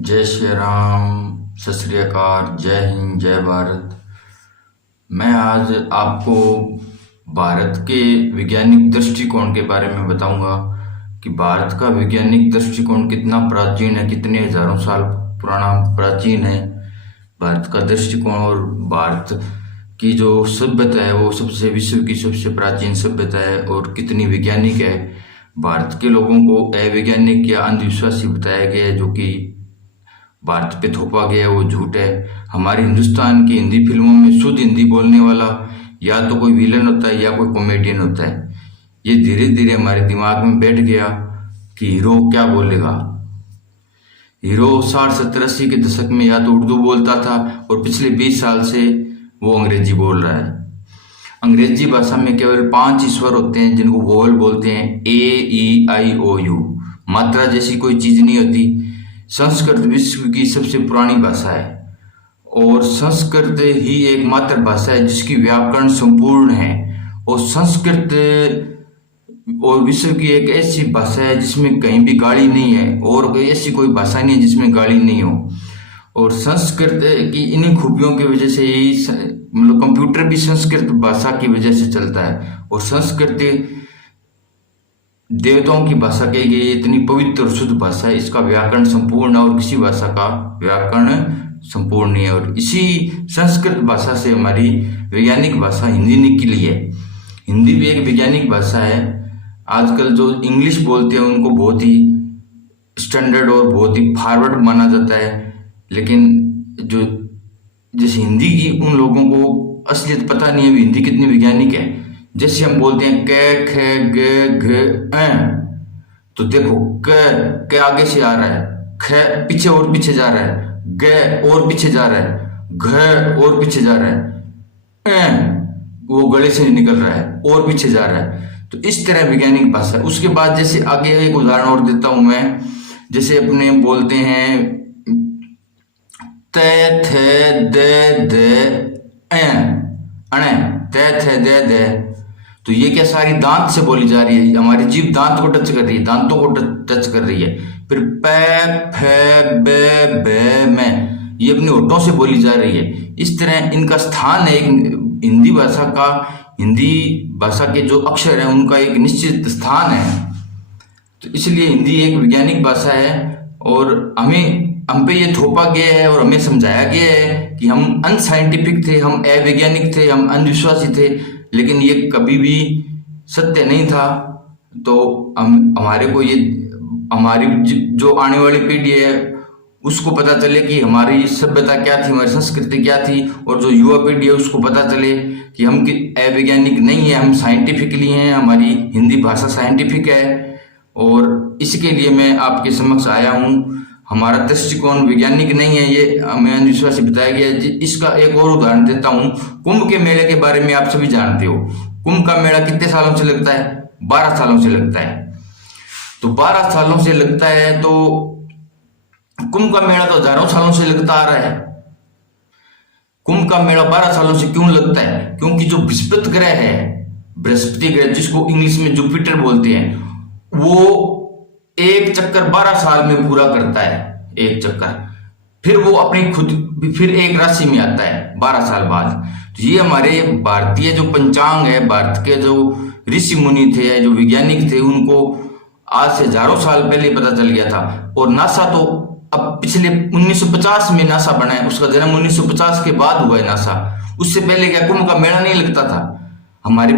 जय श्री राम, सत श्री अकाल, जय हिंद, जय भारत। मैं आज आपको भारत के वैज्ञानिक दृष्टिकोण के बारे में बताऊंगा कि भारत का वैज्ञानिक दृष्टिकोण कितना प्राचीन है, कितने हजारों साल पुराना प्राचीन है भारत का दृष्टिकोण। और भारत की जो सभ्यता है वो विश्व की सबसे प्राचीन सभ्यता है और कितनी वैज्ञानिक है। भारत के लोगों को अवैज्ञानिक या अंधविश्वासी बताया गया है, जो कि भारत पे थोपा गया है, वो झूठ है। हमारे हिंदुस्तान की हिंदी फिल्मों में शुद्ध हिंदी बोलने वाला या तो कोई विलन होता है या कोई कॉमेडियन होता है। ये धीरे धीरे हमारे दिमाग में बैठ गया कि हीरो क्या बोलेगा। हीरो 60, 70, 80 के दशक में या तो उर्दू बोलता था और पिछले 20 साल से वो अंग्रेजी बोल रहा है। अंग्रेजी भाषा में केवल 5 स्वर होते हैं जिनको वोवल बोलते हैं, A, E, I, O, U। मात्रा जैसी कोई चीज नहीं होती। संस्कृत विश्व की सबसे पुरानी भाषा है और संस्कृत ही एकमात्र भाषा है जिसकी व्याकरण संपूर्ण है। और संस्कृत और विश्व की एक ऐसी भाषा है जिसमें कहीं भी गाली नहीं है और ऐसी कोई भाषा नहीं है जिसमें गाली नहीं हो। और संस्कृत की इन्हीं खूबियों की वजह से ही मतलब कंप्यूटर भी संस्कृत भाषा की वजह से चलता है। और संस्कृत देवताओं की भाषा कही गई, इतनी पवित्र और शुद्ध भाषा है, इसका व्याकरण संपूर्ण है और किसी भाषा का व्याकरण संपूर्ण नहीं है। और इसी संस्कृत भाषा से हमारी वैज्ञानिक भाषा हिंदी निकली है। हिंदी भी एक वैज्ञानिक भाषा है। आजकल जो इंग्लिश बोलते हैं उनको बहुत ही स्टैंडर्ड और बहुत ही फॉरवर्ड माना जाता है, लेकिन जो जैसे हिंदी की उन लोगों को असलियत पता नहीं है हिंदी कितनी वैज्ञानिक है। जैसे हम बोलते हैं क, ख, ग, घ, तो देखो क आगे से आ रहा है, ख पीछे और पीछे जा रहा है, ग और पीछे जा रहा है, घ और पीछे जा रहा है, वो गले से निकल रहा है और पीछे जा रहा है। तो इस तरह वैज्ञानिक भाषा है। उसके बाद जैसे आगे एक उदाहरण और देता हूं मैं, जैसे अपने बोलते हैं त, थ, द, अणे, त, थ, द। तो ये क्या सारी दांत से बोली जा रही है, हमारी जीभ दांत को टच कर रही है, दांतों को टच कर रही है। फिर प, फ, ब, मैं, ये अपने होठों से बोली जा रही है। इस तरह इनका स्थान है एक हिंदी भाषा का, हिंदी भाषा के जो अक्षर हैं उनका एक निश्चित स्थान है। तो इसलिए हिंदी एक वैज्ञानिक भाषा है और हम पे ये थोपा गया है और हमें समझाया गया है कि हम अनसाइंटिफिक थे, हम अवैज्ञानिक थे, हम अंधविश्वासी थे, लेकिन ये कभी भी सत्य नहीं था। तो हमारे को ये हमारी जो आने वाली पीढ़ी है उसको पता चले कि हमारी सभ्यता क्या थी, हमारी संस्कृति क्या थी, और जो युवा पीढ़ी है उसको पता चले कि हम अवैज्ञानिक नहीं है, हम साइंटिफिकली हैं, हमारी हिंदी भाषा साइंटिफिक है। और इसके लिए मैं आपके समक्ष आया हूँ। हमारा दृष्टिकोण वैज्ञानिक नहीं है, ये हमें अंधविश्वासी बताया गया है। इसका एक और उदाहरण देता हूँ। कुंभ के मेले के बारे में आप सभी जानते हो। कुंभ का मेला कितने सालों से लगता है? 12 सालों से लगता है। तो 12 सालों से लगता है तो कुंभ का मेला तो हजारों सालों से लगता आ रहा है। कुंभ का मेला 12 सालों से क्यों लगता है? क्योंकि जो बृहस्पति ग्रह है, बृहस्पति ग्रह जिसको इंग्लिश में जुपिटर बोलते हैं, वो एक चक्कर 12 साल में पूरा करता है, एक चक्कर। फिर वो अपनी खुद फिर एक राशि में आता है 12 साल बाद। तो ये हमारे भारतीय जो पंचांग है, भारत के जो ऋषि मुनि थे, जो वैज्ञानिक थे, उनको आज से हजारों साल पहले पता चल गया था। और नासा तो अब पिछले 1950 में नासा बना है, उसका जन्म 1950 के बाद हुआ है नासा। उससे पहले क्या कुंभ का मेला नहीं लगता था? हमारे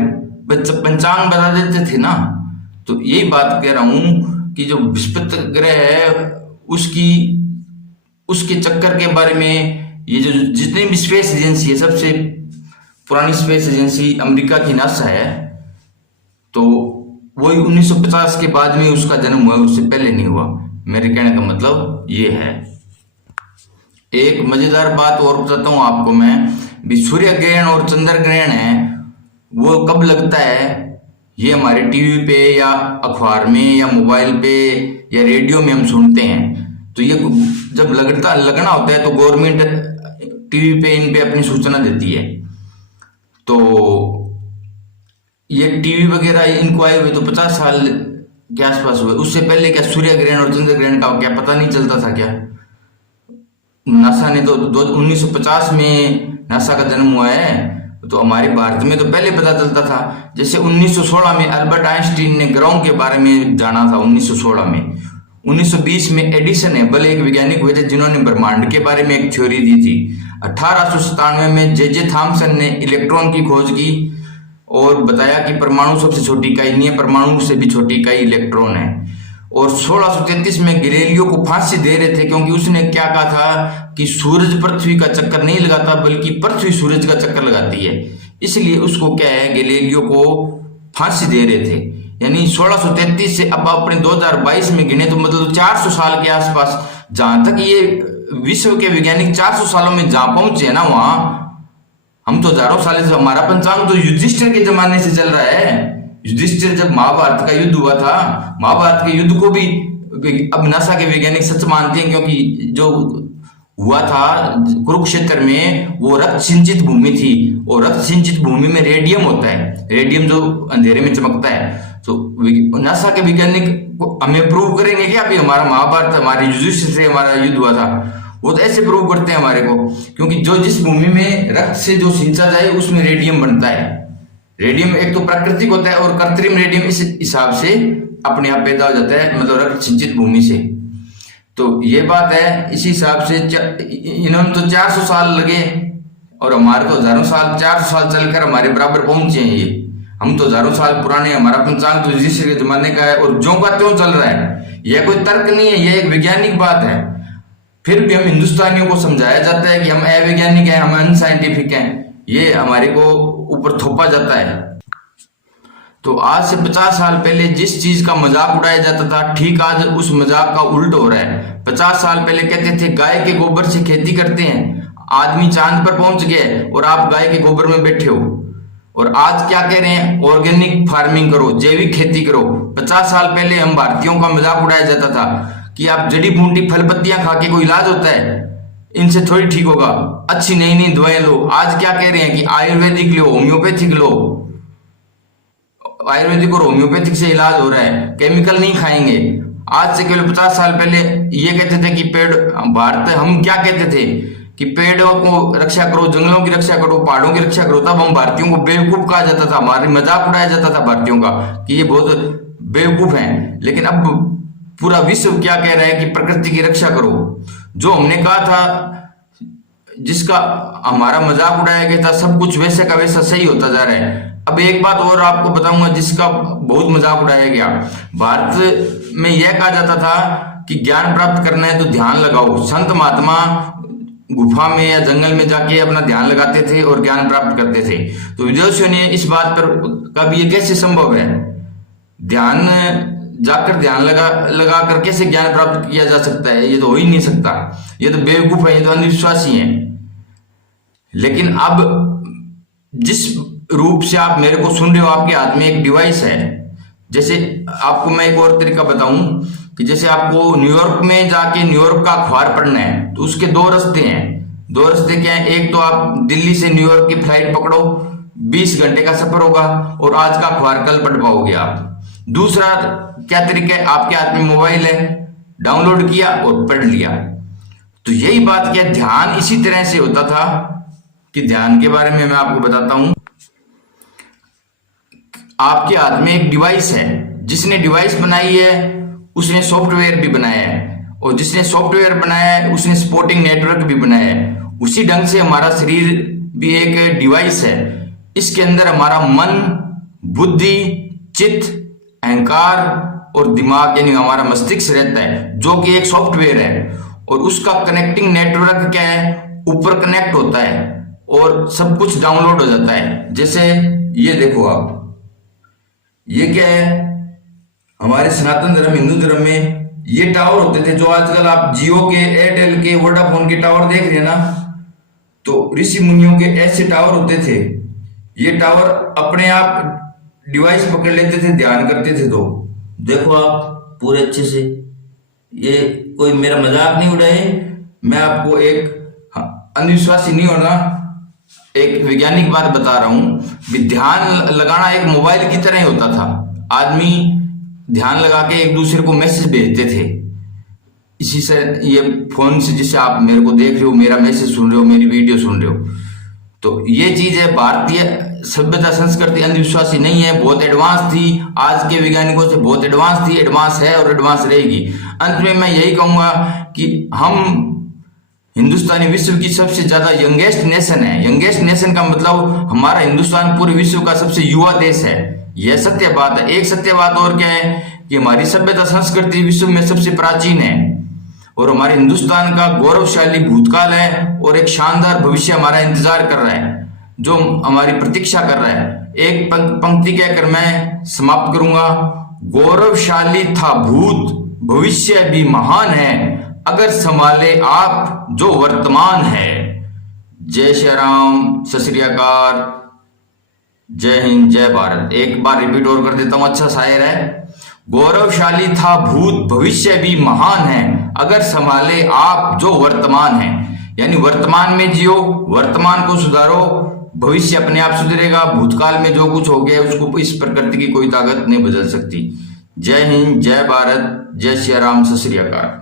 पंचांग बता देते थे ना। तो यही बात कह रहा हूं कि जो बृहस्पति ग्रह है उसके चक्कर के बारे में ये जो जितनी भी स्पेस एजेंसी है, सबसे पुरानी स्पेस एजेंसी अमेरिका की नासा है, तो वही 1950 के बाद में उसका जन्म हुआ, उससे पहले नहीं हुआ। मेरे कहने का मतलब ये है। एक मजेदार बात और बताता हूं आपको मैं भी। सूर्य ग्रहण और चंद्र ग्रहण है वो कब लगता है? ये हमारे टीवी पे या अखबार में या मोबाइल पे या रेडियो में हम सुनते हैं। तो ये जब लगना होता है तो गवर्नमेंट टीवी पे इन पे अपनी सूचना देती है। तो ये टीवी वगैरह इनको आए हुए तो 50 साल के आसपास हुए। उससे पहले क्या सूर्य ग्रहण और चंद्र ग्रहण का क्या पता नहीं चलता था क्या? नासा ने तो 1950 में नासा का जन्म हुआ है, तो हमारे भारत में तो पहले पता चलता था। जैसे 1916 में अल्बर्ट आइंस्टीन ने ग्रहों के बारे में जाना था 1916 में। 1920 में एडिसन हेबल एक वैज्ञानिक हुए थे जिन्होंने ब्रह्मांड के बारे में एक थ्योरी दी थी। 1897 में जे थॉमसन ने इलेक्ट्रॉन की खोज की और बताया कि परमाणु सबसे छोटी इकाई नहीं है, परमाणु से भी छोटी इकाई इलेक्ट्रॉन है। और 1633 में गैलीलियो को फांसी दे रहे थे क्योंकि उसने क्या कहा था कि सूरज पृथ्वी का चक्कर नहीं लगाता बल्कि पृथ्वी सूरज का चक्कर लगाती है, इसलिए उसको क्या है गैलीलियो को फांसी दे रहे थे। यानी 1633 से अब अपने 2022 में गिने तो मतलब 400 साल के आसपास, जहां तक ये विश्व के वैज्ञानिक 400 सालों में जहां पहुंचे है ना, वहां हम तो हजारों साल से, हमारा पंचांग तो युधिष्ठिर के जमाने से चल रहा है। युधिष्ठिर जब महाभारत का युद्ध हुआ था, महाभारत के युद्ध को भी अब नासा के वैज्ञानिक सच मानते हैं क्योंकि जो हुआ था कुरुक्षेत्र में वो रक्त सिंचित भूमि थी, और रक्त सिंचित भूमि में रेडियम होता है, रेडियम जो अंधेरे में चमकता है। तो नासा के वैज्ञानिक हमें प्रूव करेंगे कि अभी हमारा महाभारत, हमारे युधिष्ठिर से हमारा युद्ध हुआ था, वो तो ऐसे प्रूव करते हैं हमारे को, क्योंकि जो जिस भूमि में रक्त से जो सिंचा जाए उसमें रेडियम बनता है। रेडियम एक तो प्राकृतिक होता है और कृत्रिम रेडियम इस हिसाब से अपने आप पैदा हो जाता है, मतलब रक्त सिंचित भूमि से। तो ये बात है, इसी हिसाब से इन्होंने तो 400 साल लगे और हमारे तो हजारों साल, 400 साल चलकर हमारे बराबर पहुंचे हैं ये। हम तो हजारों साल पुराने, हमारा पंचांग तो युधिष्ठिर के जमाने का है और जो का त्यों चल रहा है। यह कोई तर्क नहीं है, यह एक वैज्ञानिक बात है। फिर भी हम हिंदुस्तानियों को समझाया जाता है कि हम अवैज्ञानिक हैं, हम अनसाइंटिफिक हैं, ये हमारे को ऊपर थोपा जाता है। तो आज से 50 साल पहले जिस चीज का मजाक उड़ाया जाता था, ठीक आज उस मजाक का उल्ट हो रहा है। 50 साल पहले कहते थे गाय के गोबर से खेती करते हैं, आदमी चांद पर पहुंच गए और आप गाय के गोबर में बैठे हो। और आज क्या कह रहे हैं, ऑर्गेनिक फार्मिंग करो, जैविक खेती करो। 50 साल पहले हम भारतीयों का मजाक उड़ाया जाता था कि आप जड़ी बूटी फल पत्तियां खा के कोई इलाज होता है, इनसे थोड़ी ठीक होगा, अच्छी नई नई दवाएं लो। आज क्या कह रहे हैं कि आयुर्वेदिक लो, होम्योपैथिक लो, आयुर्वेदिक और होम्योपैथिक से इलाज हो रहा है, केमिकल नहीं खाएंगे। आज से केवल 50 साल पहले ये कहते थे कि पेड़, भारत हम क्या कहते थे कि पेड़ों को रक्षा करो, जंगलों की रक्षा करो, पहाड़ों की रक्षा करो। तब हम भारतीयों को बेवकूफ कहा जाता था, हमारे मजाक उड़ाया जाता था भारतीयों का कि ये बहुत बेवकूफ हैं। लेकिन अब पूरा विश्व क्या कह रहा है कि प्रकृति की रक्षा करो। जो हमने कहा था, जिसका हमारा मजाक उड़ाया गया था, सब कुछ वैसे का वैसा सही होता जा रहा है। अब एक बात और आपको बताऊंगा जिसका बहुत मजाक उड़ाया गया। भारत में यह कहा जाता था कि ज्ञान प्राप्त करना है तो ध्यान लगाओ। संत महात्मा गुफा में या जंगल में जाके अपना ध्यान लगाते थे और ज्ञान प्राप्त करते थे। तो विदेशियों ने इस बात पर कभी ये कैसे संभव है, ध्यान जाकर ध्यान लगा कर कैसे ज्ञान प्राप्त किया जा सकता है, ये तो हो ही नहीं सकता, ये तो बेवकूफ है, ये तो अंधविश्वासी है। लेकिन अब जिस रूप से आप मेरे को सुन रहे हो, आपके हाथ में एक डिवाइस है। जैसे आपको मैं एक और तरीका बताऊं कि जैसे आपको न्यूयॉर्क में जाके न्यूयॉर्क का अखबार पढ़ना है तो उसके दो रास्ते हैं। दो रास्ते क्या है, एक तो आप दिल्ली से न्यूयॉर्क की फ्लाइट पकड़ो, 20 घंटे का सफर होगा और आज का अखबार कल पढ़ पाओगे आप। दूसरा क्या तरीका है, आपके हाथ में मोबाइल है, डाउनलोड किया और पढ़ लिया। तो यही बात क्या, ध्यान इसी तरह से होता था कि ध्यान के बारे में मैं आपको बताता हूं। आपके हाथ में एक डिवाइस है, जिसने डिवाइस बनाई है उसने सॉफ्टवेयर भी बनाया है, और जिसने सॉफ्टवेयर बनाया है उसने सपोर्टिंग नेटवर्क भी बनाया है। उसी ढंग से हमारा शरीर भी एक डिवाइस है। इसके अंदर हमारा मन, बुद्धि, चित्त, अहंकार और दिमाग यानी हमारा मस्तिष्क रहता है, जो कि एक सॉफ्टवेयर है। और उसका कनेक्टिंग नेटवर्क क्या है, ऊपर कनेक्ट होता है और सब कुछ डाउनलोड हो जाता है। जैसे ये देखो आप, ये क्या है, हमारे सनातन धर्म, हिंदू धर्म में ये टावर होते थे जो आजकल आप जियो के, एयरटेल के, वोडाफोन के टावर देख रहे हैं ना, तो ऋषि मुनियों के ऐसे टावर होते थे। ये टावर अपने आप डिवाइस पकड़ लेते थे, ध्यान करते थे। तो देखो आप पूरे अच्छे से, ये कोई मेरा मजाक नहीं उड़ाए, मैं आपको एक अंधविश्वासी नहीं होना, एक वैज्ञानिक बात बता रहा हूं। ध्यान लगाना एक मोबाइल की तरह ही होता था। आदमी ध्यान लगा के एक दूसरे को मैसेज भेजते थे। इसी से ये फोन से जिससे आप मेरे को देख रहे हो, मेरा मैसेज सुन रहे हो, मेरी वीडियो सुन रहे हो, तो ये चीज है। भारतीय सभ्यता संस्कृति अंधविश्वासी नहीं है, बहुत एडवांस थी, आज के वैज्ञानिकों से बहुत एडवांस थी, एडवांस है और एडवांस रहेगी। अंत में मैं यही कहूंगा कि हम हिंदुस्तानी विश्व की सबसे ज्यादा यंगेस्ट नेशन है। यंगेस्ट नेशन का मतलब हमारा हिंदुस्तान पूरे विश्व का सबसे युवा देश है, यह सत्य बात है। एक सत्य बात और क्या है कि हमारी सभ्यता संस्कृति विश्व में सबसे प्राचीन है और हमारे हिंदुस्तान का गौरवशाली भूतकाल है और एक शानदार भविष्य हमारा इंतजार कर रहा है, जो हमारी प्रतीक्षा कर रहा है। एक पंक्ति कहकर मैं समाप्त करूंगा। गौरवशाली था भूत, भविष्य भी महान है, अगर संभाले आप जो वर्तमान है। जय श्री राम, सत श्री अकाल, जय हिंद, जय भारत। एक बार रिपीट और कर देता हूं, अच्छा शायर है। गौरवशाली था भूत, भविष्य भी महान है, अगर संभाले आप जो वर्तमान है। यानी वर्तमान में जियो, वर्तमान को सुधारो, भविष्य अपने आप सुधरेगा। भूतकाल में जो कुछ हो गया उसको इस प्रकृति की कोई ताकत नहीं बदल सकती। जय हिंद, जय भारत, जय श्री राम, सत श्री अकाल।